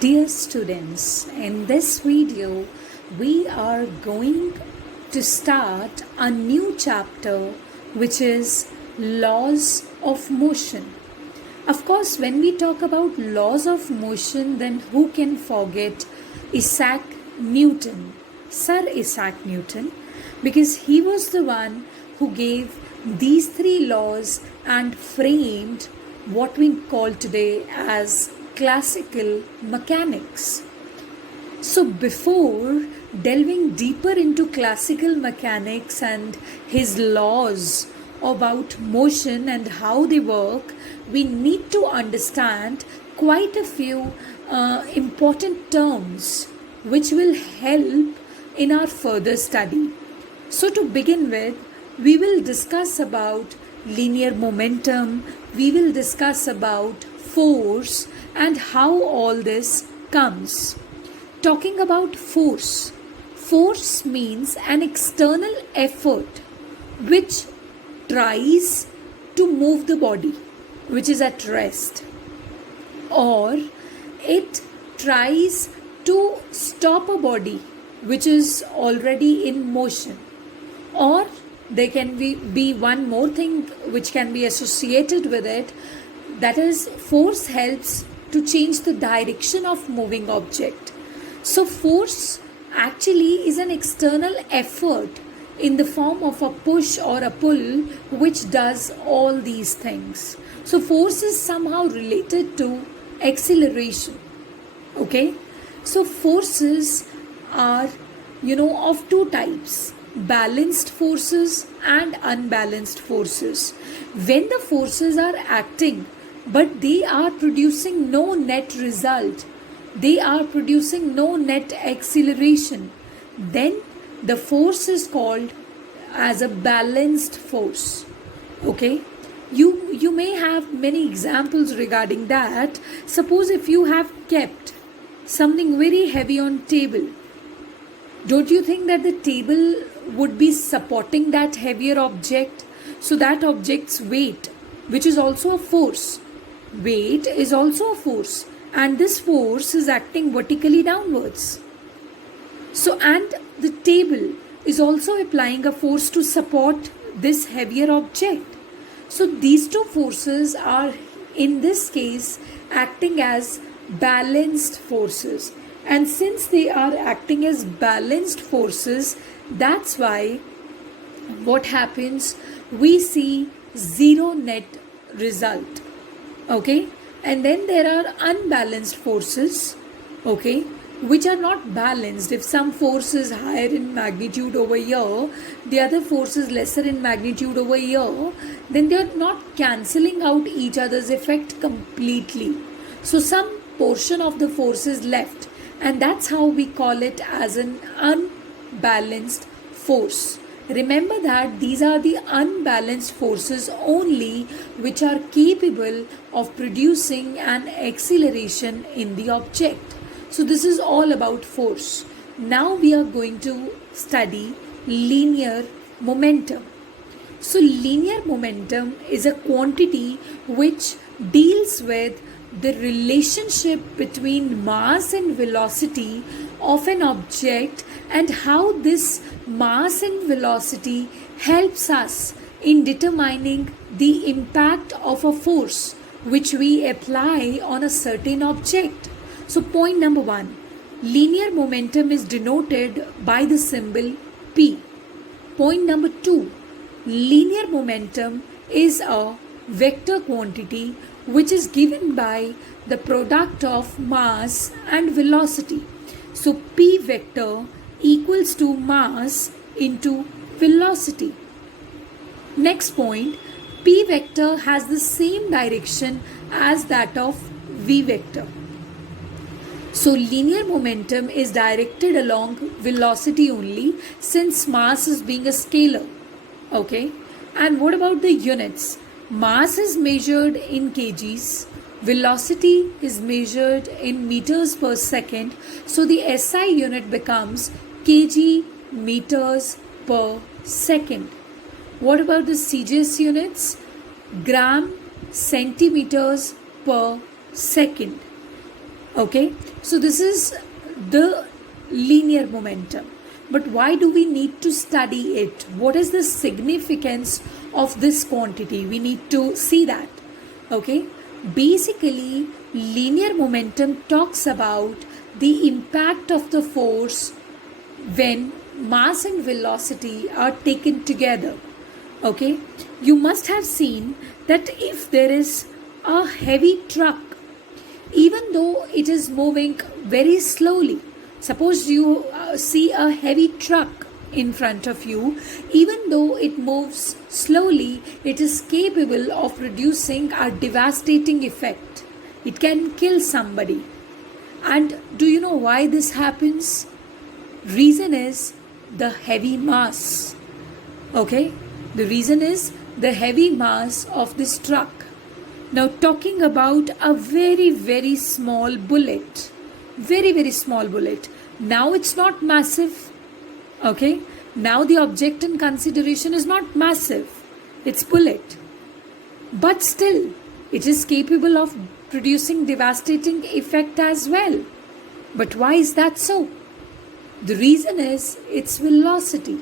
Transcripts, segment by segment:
Dear students, in this video we are going to start a new chapter which is laws of motion. Of course, when we talk about laws of motion, then who can forget Isaac Newton, Sir Isaac Newton, because he was the one who gave these three laws and framed what we call today as classical mechanics. So, before delving deeper into classical mechanics and his laws about motion and how they work, we need to understand quite a few important terms which will help in our further study. So, to begin with, we will discuss about linear momentum, we will discuss about force and how all this comes. Talking about force, force means an external effort which tries to move the body which is at rest, or it tries to stop a body which is already in motion, or there can be one more thing which can be associated with it, that is, force helps to change the direction of moving object. So force actually is an external effort in the form of a push or a pull which does all these things. So force is somehow related to acceleration. Okay, so forces are of two types: balanced forces and unbalanced forces. When the forces are acting but they are producing no net result, they are producing no net acceleration, then the force is called as a balanced force. Okay, you may have many examples regarding that. Suppose if you have kept something very heavy on table, don't you think that the table would be supporting that heavier object? So that object's weight, which is also a force, weight is also a force, and this force is acting vertically downwards. So, and the table is also applying a force to support this heavier object. So these two forces are in this case acting as balanced forces, and since they are acting as balanced forces, that's why what happens, we see zero net result. Okay, and then there are unbalanced forces, okay, which are not balanced. If some force is higher in magnitude over here, the other force is lesser in magnitude over here, then they are not cancelling out each other's effect completely. So some portion of the force is left, and that's how we call it as an unbalanced force. Remember that these are the unbalanced forces only which are capable of producing an acceleration in the object. So this is all about force. Now we are going to study linear momentum. So linear momentum is a quantity which deals with the relationship between mass and velocity of an object, and how this mass and velocity helps us in determining the impact of a force which we apply on a certain object. So point number one, linear momentum is denoted by the symbol P. Point number two, linear momentum is a vector quantity which is given by the product of mass and velocity. So P vector equals to mass into velocity. Next point, P vector has the same direction as that of V vector. So linear momentum is directed along velocity only, since mass is being a scalar. Okay, and what about the units? Mass is measured in kgs, velocity is measured in meters per second, so the SI unit becomes kg meters per second. What about the CGS units? Gram centimeters per second. Okay, so this is the linear momentum. But why do we need to study it? What is the significance of this quantity? We need to see that. Okay, basically, linear momentum talks about the impact of the force when mass and velocity are taken together. Okay, you must have seen that if there is a heavy truck, even though it is moving very slowly, suppose you see a heavy truck in front of you, even though it moves slowly, it is capable of producing a devastating effect. It can kill somebody. And do you know why this happens? Reason is the heavy mass. Okay, the reason is the heavy mass of this truck. Now, talking about a very, very small bullet, very, very small bullet. Now it's not massive. Okay, now the object in consideration is not massive, it's bullet. But still, it is capable of producing devastating effect as well. But why is that so? The reason is its velocity.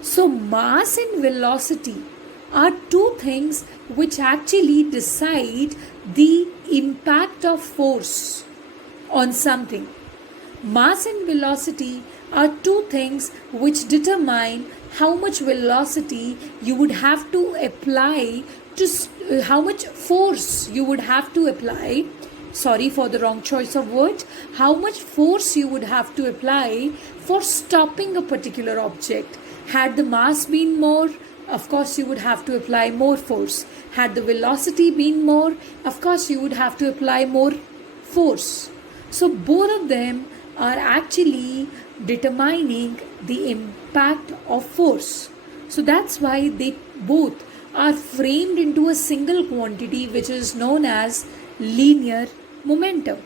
So, mass and velocity are two things which actually decide the impact of force on something. Mass and velocity are two things which determine how much velocity you would have to apply to how much force you would have to apply. Sorry for the wrong choice of word. How much force you would have to apply for stopping a particular object. Had the mass been more, of course you would have to apply more force. Had the velocity been more, of course you would have to apply more force. So both of them are actually determining the impact of force. So that's why they both are framed into a single quantity which is known as linear momentum.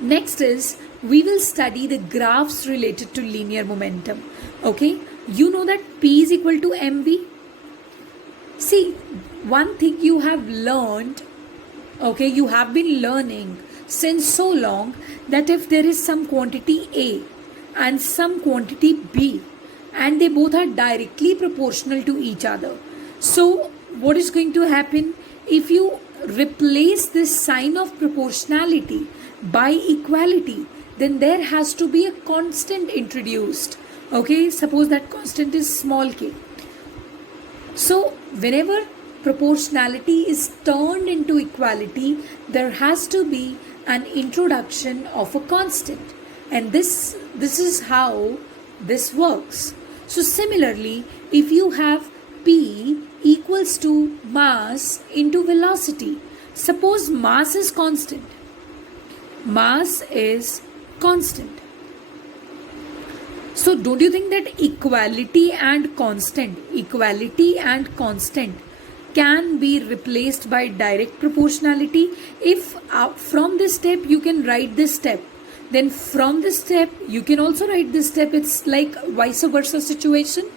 Next is we will study the graphs related to linear momentum. Okay, you know that P is equal to mv. See, one thing you have learned, okay, you have been learning since so long, that if there is some quantity A and some quantity B and they both are directly proportional to each other, so what is going to happen if you replace this sign of proportionality by equality? Then there has to be a constant introduced. Okay, suppose that constant is small k. So whenever proportionality is turned into equality, there has to be an introduction of a constant, and this is how this works. So similarly, if you have P equals to mass into velocity, suppose mass is constant. Mass is constant. So don't you think that equality and constant can be replaced by direct proportionality? If from this step you can write this step, then from this step you can also write this step. It's like vice versa situation,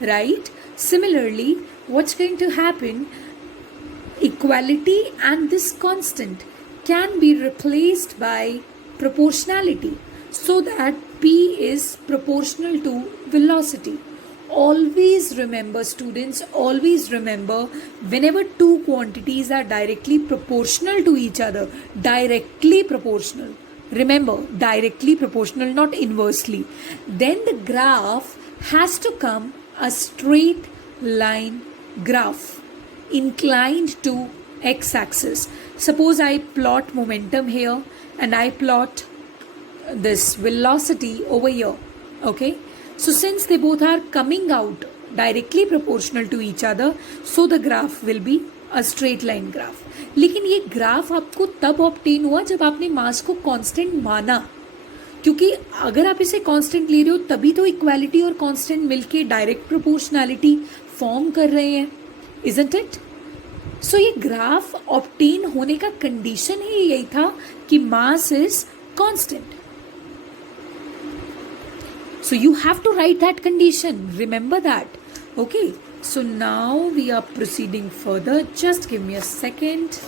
right? Similarly, what's going to happen? Equality and this constant can be replaced by proportionality, so that P is proportional to velocity. Always remember, students, always remember, whenever two quantities are directly proportional to each other, directly proportional, remember, directly proportional, not inversely, then the graph has to come a straight line graph inclined to x-axis. Suppose I plot momentum here and I plot this velocity over here. Okay, so since they both are coming out directly proportional to each other, so the graph will be a straight line graph. लेकिन ये graph आपको तब obtain हुआ जब आपने मास को constant माना, क्योंकि अगर आप इसे कांस्टेंट ले रहे हो तभी तो इक्वालिटी और कांस्टेंट मिलके डायरेक्ट प्रोपोर्शनैलिटी फॉर्म कर रहे हैं, इजंट इट? सो ये ग्राफ ऑब्टेन होने का कंडीशन ही यही था कि mass is constant. So you have to write that condition. Remember that. Okay. So now we are proceeding further. Just give me a second.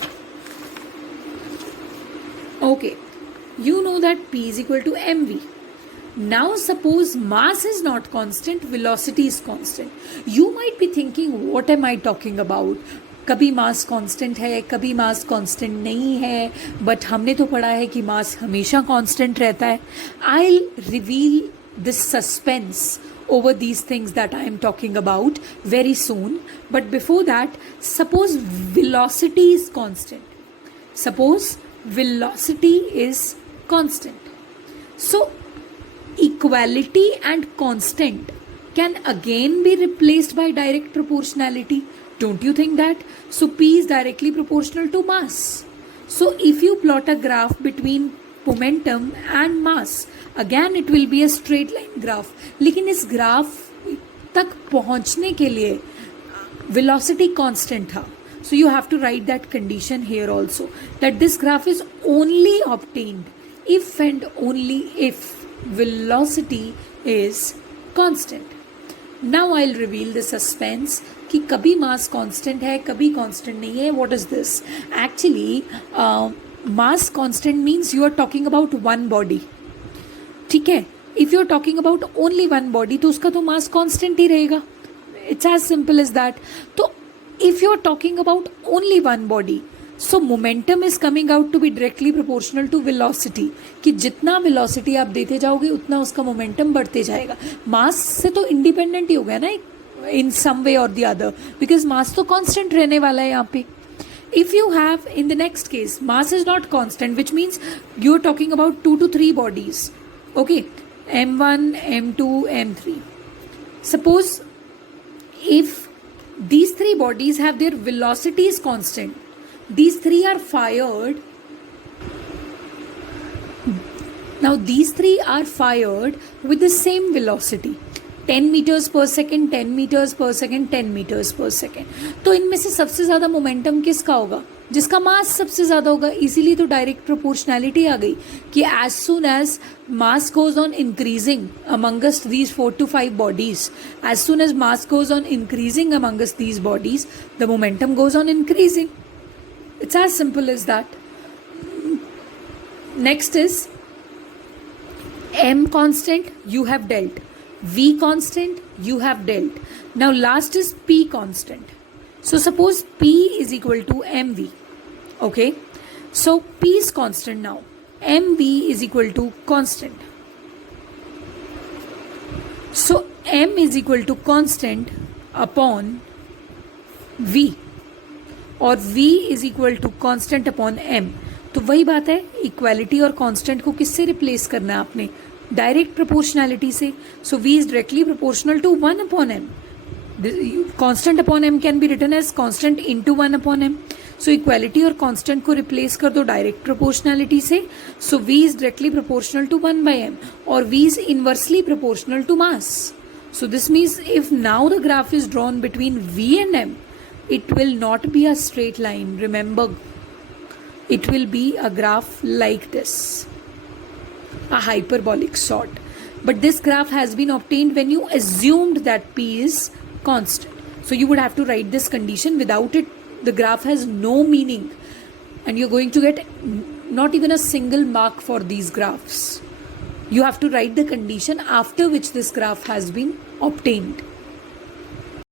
Okay, you know that P is equal to mv. Now suppose mass is not constant, velocity is constant. You might be thinking, what am I talking about? कभी mass constant है, कभी mass constant नहीं है, but हमने तो पढ़ा है कि मास हमेशा कांस्टेंट रहता है. I reveal this suspense over these things that I am talking about very soon. But before that, suppose velocity is constant. Suppose velocity is constant. So equality and constant can again be replaced by direct proportionality. Don't you think that? So P is directly proportional to mass. So if you plot a graph between momentum and mass, again it will be a straight line graph. लेकिन इस graph तक पहुंचने के लिए velocity constant था. So you have to write that condition here also, that this graph is only obtained if and only if velocity is constant. Now I'll reveal the suspense कि कभी mass constant है, कभी constant नहीं है. What is this? Actually mass constant means you are talking about one body. ठीक है, if you are talking about only one body तो उसका तो मास कांस्टेंट ही रहेगा. It's as simple as that. तो if you are talking about only one body, so momentum is coming out to be directly proportional to velocity, कि जितना velocity आप देते जाओगे उतना उसका मोमेंटम बढ़ते जाएगा. मास से तो इंडिपेंडेंट ही हो गया ना in some way or the other, because mass तो constant रहने वाला है यहाँ पे. If you have, in the next case, mass is not constant, which means you are talking about 2 to 3 bodies. Okay, m1, m2, m3. Suppose if these 3 bodies have their velocities constant, these 3 are fired. Now these 3 are fired with the same velocity. 10 meters per second, 10 meters per second, 10 meters per second. तो इनमें से सबसे ज़्यादा momentum किसका होगा? जिसका मास सबसे ज़्यादा होगा. इसीलिए तो डायरेक्ट प्रोपोर्शनैलिटी आ गई कि as soon as mass goes on increasing amongst these 4 to 5 bodies, as soon as mass goes on increasing amongst these bodies, the momentum goes on increasing. It's as simple as that. Next is m constant, you have dealt. V constant, you have dealt. Now last is P constant. So suppose P is equal to mv. Okay, so P is constant. Now mv is equal to constant. So m is equal to constant upon v, और v is equal to constant upon m. तो वही बात है, equality और constant को किससे replace करना है आपने? डायरेक्ट प्रोपोर्शनैलिटी से. So v is directly proportional to 1 upon m. Constant upon m can be written as constant into 1 upon m. So equality और कांस्टेंट को रिप्लेस कर दो डायरेक्ट प्रोपोर्शनैलिटी से. So v is directly proportional to 1 by m, और v is inversely proportional to mass. So this means if now the graph is drawn between v and m, it will not be a straight line. Remember, it will be a graph like this, a hyperbolic sort. But this graph has been obtained when you assumed that P is constant. So you would have to write this condition. Without it, the graph has no meaning, and you're going to get not even a single mark for these graphs. You have to write the condition after which this graph has been obtained.